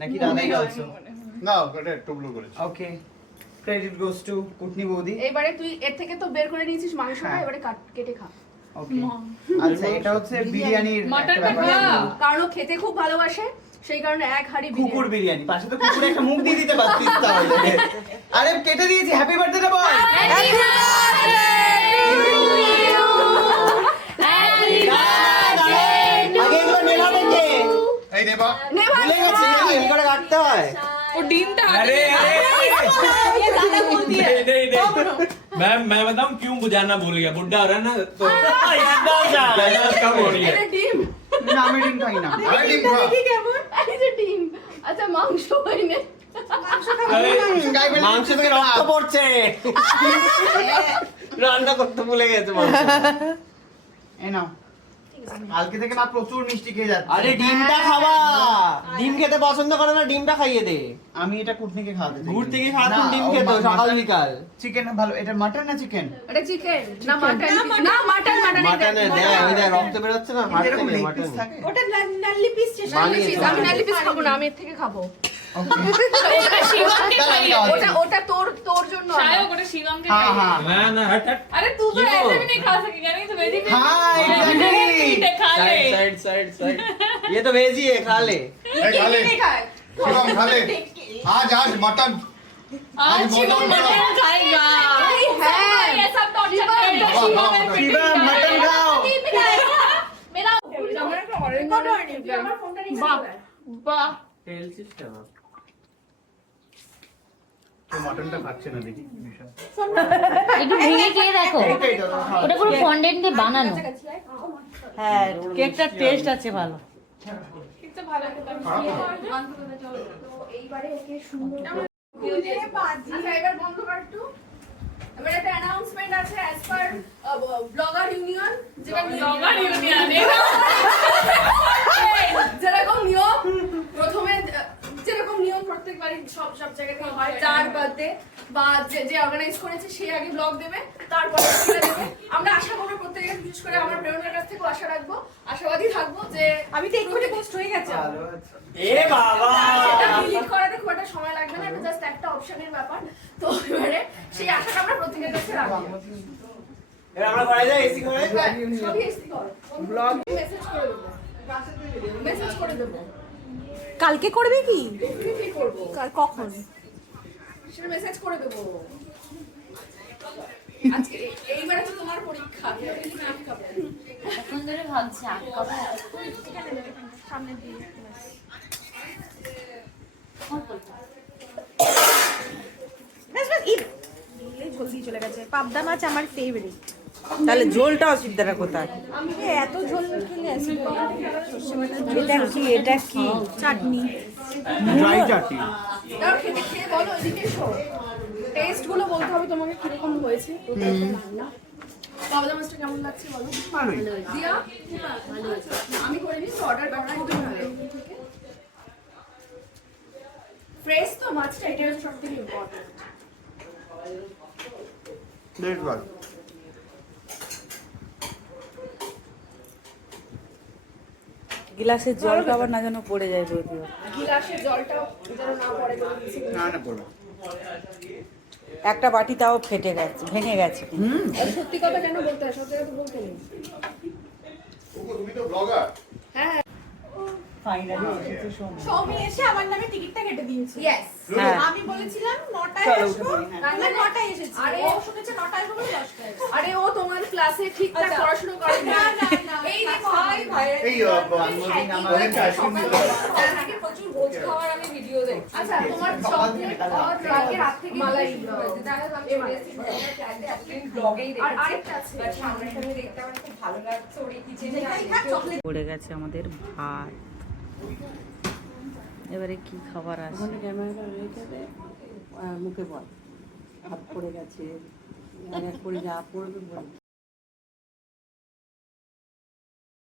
নাকি দাদাই অলসো? না ওটা একটু ব্লু করেছি। ওকে, ক্রেডিট গোস টু কুটনি বৌদি। এবারে তুই এর থেকে তো বের করে নিয়েছিস মাংসটা, হ্যাঁ। এবারে কেটে খা। ওকে, আচ্ছা এটা হচ্ছে বিরিয়ানির একটা মাটনটা ব্যাপার। খা। কারণ ও খেতে খুব ভালোবাসে, সেই কারণে এক হাঁড়ি কুকুর বিরিয়ানি, পাশে তো কুকুরে একটা মুখ দিয়ে দিতে পারতিস তাহলে। আরে কেটে দিয়েছি, হ্যাপি বার্থডে বল। আগে এগুলো নেভাবে কে? এই নেবা ভুলে গেছি নাকি এম করে কাটতে হয়? ও ডিমটা अरे ये दादा बोल दिया नहीं मैं बताऊं क्यों बुझाना भूल गया बुड्ढा हो रहा है ना तो बैलेंस कम हो रही है এটা ডিম। না আমি ডিম খাই না। আরে ডিম খা। কেমন? এই যে ডিম। আচ্ছা মাংস হয়নি। अरे মাংস থেকে রক্ত পড়ছে। রান্না করতে ভুলে গেছে মাংস। এই নাও, কালকে থেকে মা প্রচুর মিষ্টি খেয়ে যাচ্ছে। আরে ডিমটা খাওয়া, ডিম খেতে পছন্দ করে না, ডিমটা খাইয়ে দে। আমি এটা কুটনিকে খাওয়াতে চাই। ঘুর থেকে সারাক্ষণ ডিম খেত সকাল বিকাল। চিকেন ভালো, এটা মাটন না চিকেন? এটা চিকেন না মাটন? না মাটন। মাটনে দে, ওই দেখ রক্ত বের হচ্ছে না, হাড় এরকম থেকে leg মাটন। piece থাকে? ওটা নাল্লি পিস চেষ্টা বানিয়ে পিস, আমি নালি পিস খাবো না, আমি এর থেকে খাবো। এটা শিবমকে খাইয়ে ওটা তোর জন্য চায় ওটা শিবমকে হ্যাঁ খাইয়ে হ্যাঁ ना ना हट हट अरे तू तो क्यों? ऐसे भी नहीं खा सकेगा नहीं तो वेजी हाँ, exactly। खा ले साइड साइड साइड ये तो भेजी है, खा ले। এই খালে শিবম খালে আজ মটন आज शिवम मटन खाएगा হ্যাঁ। ये सब टॉर्चर करेगा शिवम, शिवम मटन खाओ। मेरा আমার ফোনটা নিয়ে বাহ বাহ टेल सिस्टम তো মটনটা খাচ্ছে না দেখি মিশা। একটু ভেঙে খেয়ে দেখো, এইটাই তো খাওয়া। ওটা পুরো ফন্ডেন্ট দিয়ে বানানো। হ্যাঁ কেকটার টেস্ট আছে ভালো। कितना ভালো খেতে এইবারে একে সুন্দর আচ্ছা এবার বন্ধ কর একটু। এবার একটা অ্যানাউন্সমেন্ট আছে অ্যাজ পার ব্লগার ইউনিয়ন, যেটা ব্লগার ইউনিয়ন যেরকম নিয়ম প্রথমে যেরকম নিয়ম প্রত্যেকবারই সব জায়গাতে হয়, যার বার্থডে বা যে অর্গানাইজ করেছে সে আগে ব্লগ দেবে, তারপরে বাকিরা দেবে। আমরা আশা করবো প্রত্যেকে, বিশেষ করে আমার প্রেরণার কাছ থেকেও আশা রাখবো, আশাবাদী থাকবো যে আমি তো এক্ষুনি পোস্ট হয়ে গেছে ए बाबा সেটা ডিলিট করাতে খুব একটা সময় লাগবে না, এটা জাস্ট একটা অপশনের ব্যাপার। তো এবারে সেই আশাটা আমরা প্রত্যেকের কাছে রাখবো। এবার আমরা ঘরে যাই, এসি করে। সবই এসি কর, ব্লগ মেসেজ করে দেবো, মেসেজ করে দেবো। কালকে করবে কি? কি করবো? কখন? সেটা মেসেজ করে দেবো। আজকে এইবারে তো তোমার পরীক্ষা, তুমি আট খাবে। এখন ধরে ভাবছি আটকাবো। সামনে দিয়ে ঝোল দিয়ে চলে গেছে। পাবদা মাছ আমার ফেভারিট। তাহলে ঝোলটা অসুবিধাটা কোথায়? এত ঝোল খেলে আসবে। এটা কি? এটা কি চাটনি? ড্রাই চাটনি। দাও খেতে খেয়ে বলো, এদিকে এসো। টেস্ট গুলো বলতে হবে তোমাকে কিরকম হয়েছে। পাবদা মাছটা কেমন লাগছে বলো। ভালোই। দিয়া আমি করে নিই, অর্ডার ব্যাপার ফ্রেশ তো মাছটা, এটা হচ্ছে সব থেকে ইম্পর্টেন্ট। বেশ ভালো। গ্লাসের জলটা আবার না যেন পড়ে যায় বৌদি। গিলাসের জলটা যেন না পড়ে বলে দিচ্ছি। না না পড়বে। একটা বাটি তাও ফেটে গেছে, ভেঙে গেছে। আর সত্যি কথা কেন বলতে হয়, সত্যি কথা বলতে নেই। তুমি তো ব্লগার। হ্যাঁ ফাইনালি এসেছে শোন। সৌমি এসে আমার নামে টিকিটটা কেটে দিয়েছে ইয়েস। হ্যাঁ আমি বলেছিলাম 9টায় চলো, আসবো, উঠে পড়ি, হ্যাঁ। আমরা 9টায় এসেছি। আরে, ও শুনেছে 9টায় আসবো বলে 10টায় এসেছে। আরে ও তোমার ক্লাসে ঠিকঠাক আচ্ছা। পড়াশোনা করে না না না এই দেখো ভাই এই জন্মদিন আমার আজকে প্রচুর ভোজ খাওয়ার আমি ভিডিও দেখছি। আচ্ছা তোমার চকলেট আর কালকে রাত থেকে মালাই ব্লগেই আর আরেকটা আছে সামনাসামনি দেখতে আমার খুব ভালো লাগছে। ওর কিচেনে পড়ে গেছে আমাদের ভাত। এবারে কি খাবার আছে? ক্যামেরাটা রেখে দে, মুখে বল হাত পড়ে গেছে, এক করে যা পড়বে বল।